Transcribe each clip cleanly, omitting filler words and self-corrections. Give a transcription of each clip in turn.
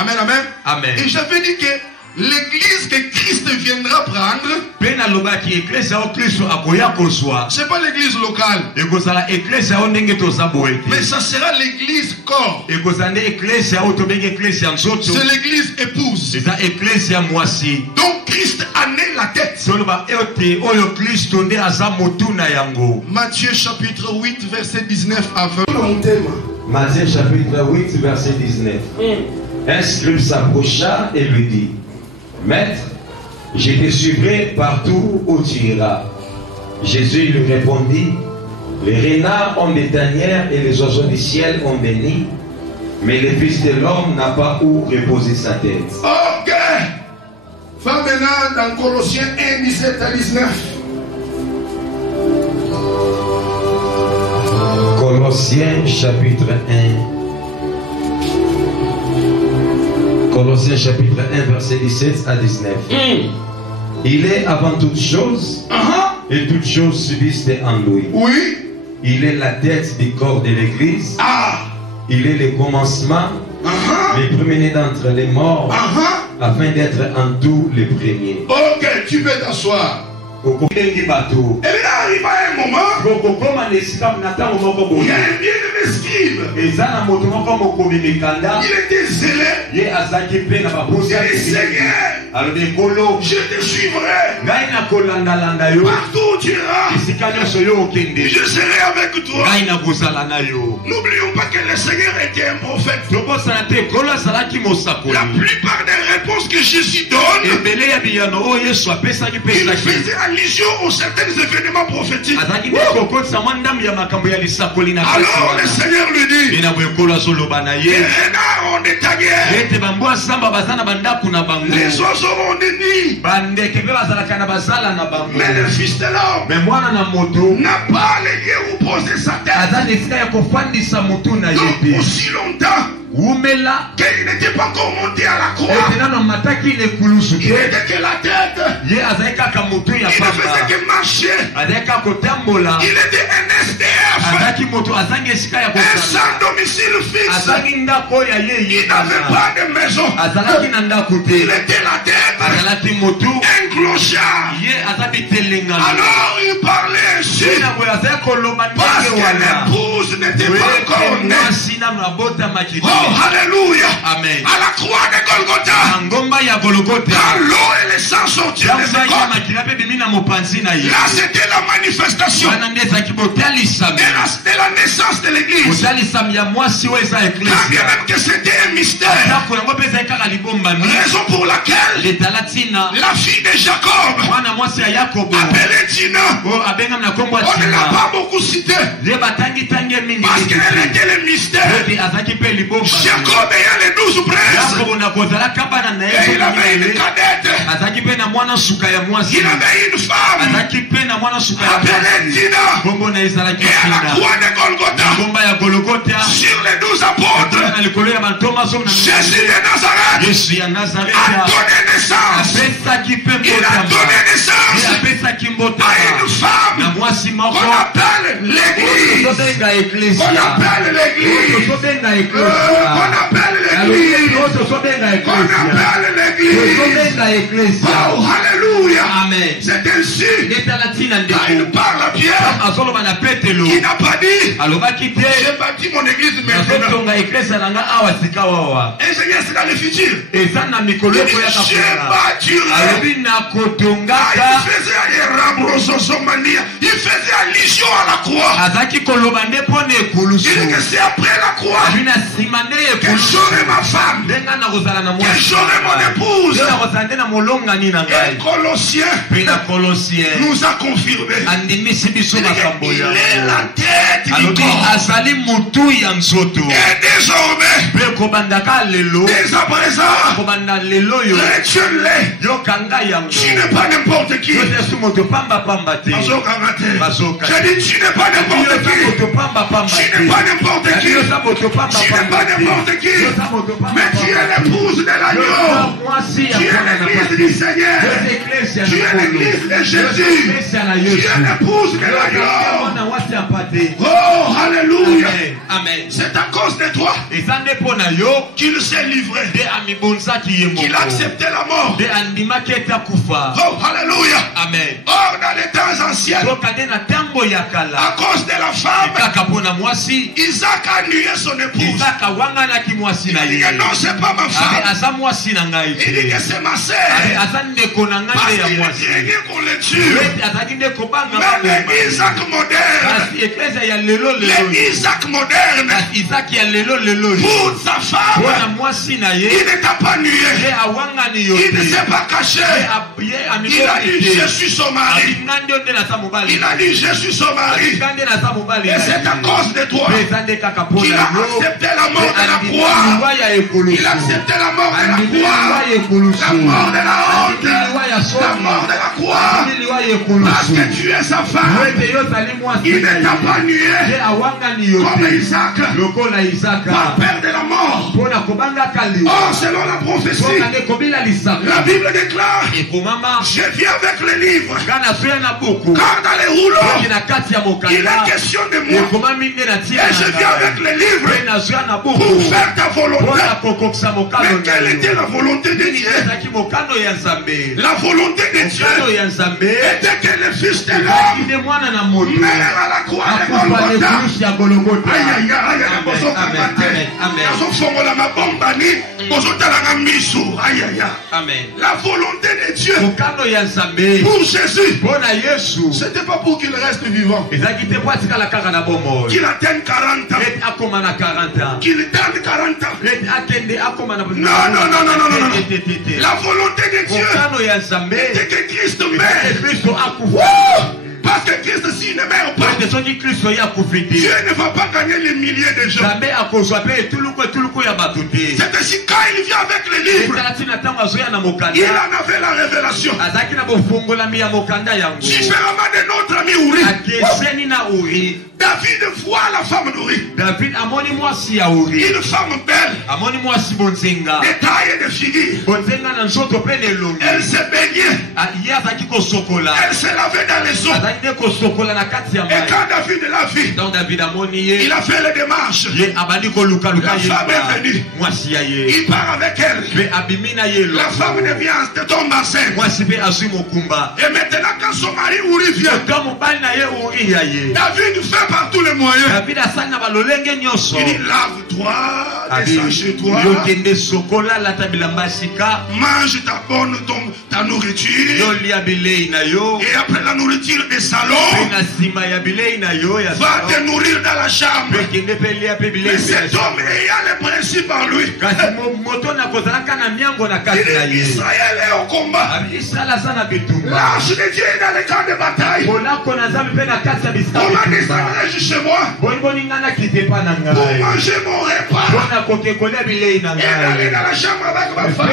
Amen, amen. Amen. Et j'avais dit que l'église que Christ viendra prendre, c'est pas l'église locale, mais ça sera l'église corps. C'est l'église épouse. Donc Christ en est la tête. Matthieu chapitre 8 verset 19 à 20. Matthieu chapitre 8 verset 19. Un scribe s'approcha et lui dit: Maître, je te suivrai partout où tu iras. Jésus lui répondit: Les renards ont des tanières et les oiseaux du ciel ont des nids, mais le Fils de l'homme n'a pas où reposer sa tête. Ok. Va maintenant dans Colossiens 1, 17 à 19. Colossiens chapitre 1. Colossiens chapitre 1 verset 17 à 19. Il est avant toute chose et toutes choses subsistent en lui. Oui. Il est la tête du corps de l'église. Il est le commencement, le premier d'entre les morts, afin d'être en tout le premier. Ok, tu peux t'asseoir. Et là, il va un moment, il y a un bien-aimé scribe. Il était zélé. Il dit: Seigneur, je te suivrai partout où tu iras. Je serai avec toi. N'oublions pas que le Seigneur était un prophète. La plupart des réponses que Jésus donne, il faisait allusion aux certains événements prophétiques. Alors le Seigneur lui dit: les renards ont des tanières, les oiseaux ont des nids, mais le Fils de l'homme n'a pas les lieux où poser sa tête. Donc aussi longtemps qu'il n'était pas encore monté à la croix, il n'était que la tête, il ne faisait que marcher, il était un SDF, un sans domicile fixe, il n'avait pas de maison, il était la tête, un clochard. Alors il parlait ainsi parce que l'épouse n'était pas encore née. Oh, alléluia. Amen. À la croix de Golgotha, quand l'eau et le sang sortirent de ses côtes, là c'était la manifestation de la naissance de l'église. Quand bien même que c'était un mystère, raison pour laquelle la fille de Jacob, appelée Dina, on ne l'a pas beaucoup citée parce qu'elle était le mystère. Jacob ayant les 12 princes, et il avait une cadette, il avait une femme appelée Dina. Et à la croix de Golgotha, sur les 12 apôtres, Jésus de Nazareth a donné naissance. Il a donné naissance à une femme qu'on appelle l'église. Qu'on appelle l'église. Oh, alléluia. Amen. C'est ainsi. Quand il parle à Pierre, il n'a pas dit: j'ai bâti mon église maintenant. Et Seigneur, c'est dans le futur. Il dit: je bâtirai. Il faisait allusion à la croix. Il dit que c'est après la croix que j'aurai ma femme, que j'aurai mon épouse. Et Colossiens nous a confirmé qu'il est la tête du corps. Et désormais, dès à présent, retiens-les. Tu n'es pas n'importe qui. J'ai dit: tu n'es pas n'importe qui. Tu n'es pas n'importe qui. Tu n'es pas n'importe qui. Mais tu es es l'épouse de l'agneau. Tu es l'église du Seigneur. Tu es l'église de Jésus. Tu es l'épouse de l'agneau. Oh, alléluia. Amen. C'est à cause de toi qu'il s'est livré, qu'il a accepté la mort. Oh, alléluia. Amen. Oh, dans les temps anciens, à cause de la femme, Isaac a nié son épouse. Il a dit que non, c'est pas ma femme. Il dit que c'est ma sœur. Parce qu'il a dit qu'on le tue. Même Isaac moderne, Isaac moderne, pour sa femme, il ne t'a pas nué. Il ne s'est pas caché. Il a dit je suis son mari. Il a dit je suis son mari. Et c'est à cause de toi qu'il a accepté la mort de la croix. Il a accepté la mort de la croix. La mort de la honte. La mort de la croix. Parce que tu es sa femme. Il ne t'a pas nué. Comme Isaac. Par peur de la mort. Or, selon la prophétie, la Bible déclare, je viens avec les livres. Car dans les rouleaux, il est question de moi. Et je viens avec les livres pour faire ta volonté. Mais quelle était la volonté de Dieu? La volonté de Dieu était que le Fils de l'homme meure à la croix de Golgotha. Aïe, aïe, aïe. La volonté de Dieu pour Jésus, c'était pas pour qu'il reste vivant, qu'il atteigne 40 ans, qu'il donne 40 ans. Non. La volonté de Dieu était que Christ meure. Parce que Christ, s'il ne meurt pas, Dieu ne va pas gagner les milliers de gens. C'est ainsi quand il vient avec les livres, il en avait la révélation. Différemment de notre ami Uri. David voit la femme d'Uri. Une femme belle, de taille et de figure. Elle se baignait. Elle se lavait dans les eaux. Et quand David l'a vu, il a fait les démarches. La femme est venue. Il part avec elle. La femme devient, tombe enceinte. Et maintenant quand son mari Uri vient, David fait par tous les moyens. Il dit lave-toi, descends chez toi, mange ta nourriture. Et après la nourriture des salons, va te nourrir dans la chambre. Mais cet homme ayant le principe en lui, il dit Israël est au combat. L'arche de Dieu est dans les camps de bataille. Comment descendrai-je chez moi pour manger mon repas et aller dans la chambre avec ma femme?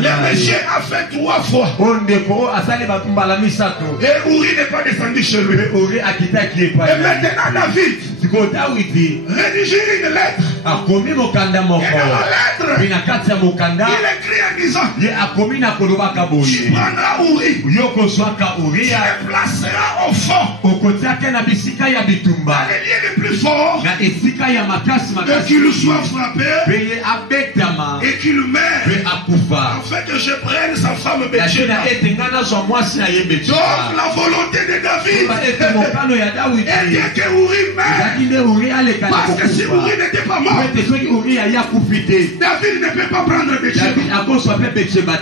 Le monsieur a fait 3 fois. Et Uri n'est pas descendu chez lui. Et maintenant David rédige une lettre. Et dans la lettre, il écrit en disant tu prendras Uri, tu le placeras au fond, dans les lieux les plus forts, et qu'il soit frappé et qu'il meure, afin que je prenne sa femme Bathsheba. Donc la volonté de David était que Uri meure. Parce que si Uri n'était pas mort, David ne peut pas prendre Bathsheba.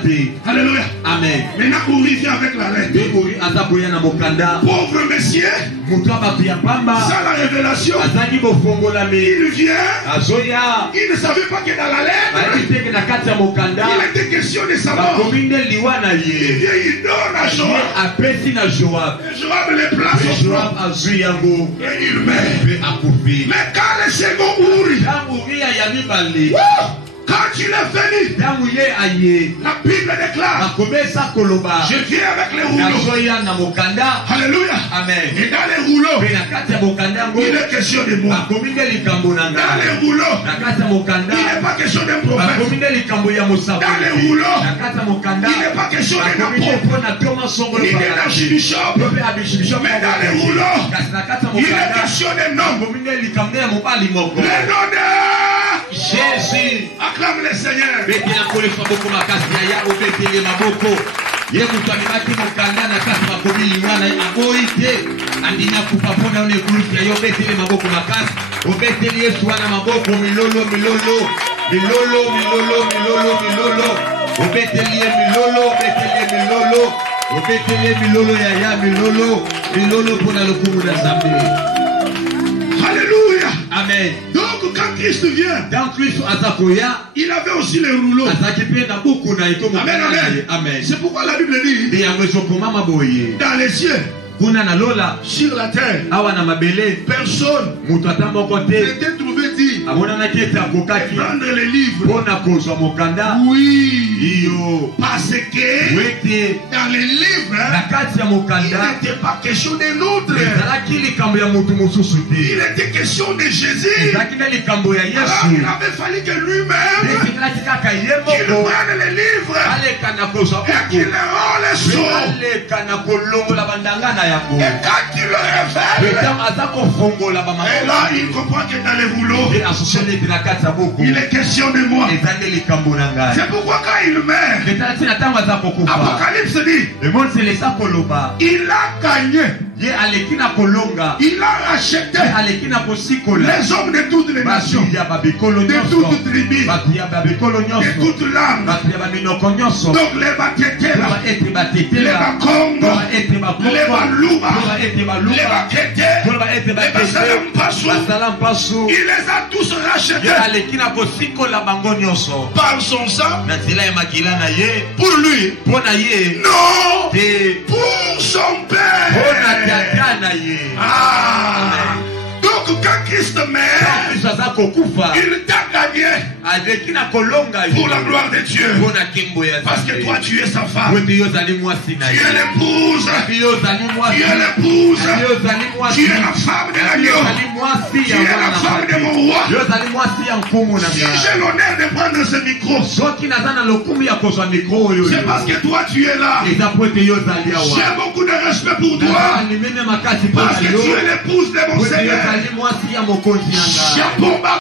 Alléluia. Amen. Maintenant Uri vient avec la lettre. Pauvre monsieur, sans la révélation, il vient. Il ne savait pas que dans la lettre il était question de sa mort. Il vient, il donne à Joab. Et Joab le place au front. Et il meurt. Mais quand le second Uri, quand Quand il est venu, la Bible déclare, je viens avec les rouleaux. Alléluia. Amen. Et dans les rouleaux, il est question de moi. Dans les rouleaux, il n'est pas question d'un prophète. Dans les rouleaux, il n'est pas question d'un apôtre, ni d'un archibishop. Mais dans les rouleaux, il est question d'un homme. Le nom de Jésus. Acclame le Seigneur. Ye mutwalibaki mukanda na kasi makobili mwana aboite andina kupapona one kulusia yo betele maboko makasi obeteli Yesu wana maboko milolo obeteli milolo ya milolo pona lokumu na Nzambe. Alléluia. Amen. Donc quand Christ vient, dans Christ azakoya, il avait aussi les rouleaux. Amen, amen. Amen. C'est pourquoi la Bible dit, dans les cieux, sur la terre, personne n'était trouvé dit prendre les livres. Oui, parce que dans les livres, il n'était pas question d'un autre. Il était question de Jésus. Alors il avait fallu que lui-même qu'il prenne les livres et qu'il les rend les sceaux. Et quand il le révèle, et là il comprend que dans les rouleaux, il est question de moi. C'est pourquoi quand il meurt, Apocalypse dit, il a gagné. Il a racheté les hommes de toutes les nations, de toutes tribus, de toutes langues. Donc les Batétés, les Bakongo, les Baluba, les Bakétés, les Basalampassou, il les a tous rachetés par son sang. Pour lui, non, pour son Père. Ah. Donc quand Christ meurt, il t'a gagné pour la gloire de Dieu. Parce que toi tu es sa femme. Tu es l'épouse. Tu es l'épouse. Tu es la femme de l'agneau. Tu es la femme de mon roi. Si j'ai l'honneur de prendre ce micro, c'est parce que toi tu es là. J'ai beaucoup de respect pour toi. Parce que tu es l'épouse de mon Seigneur.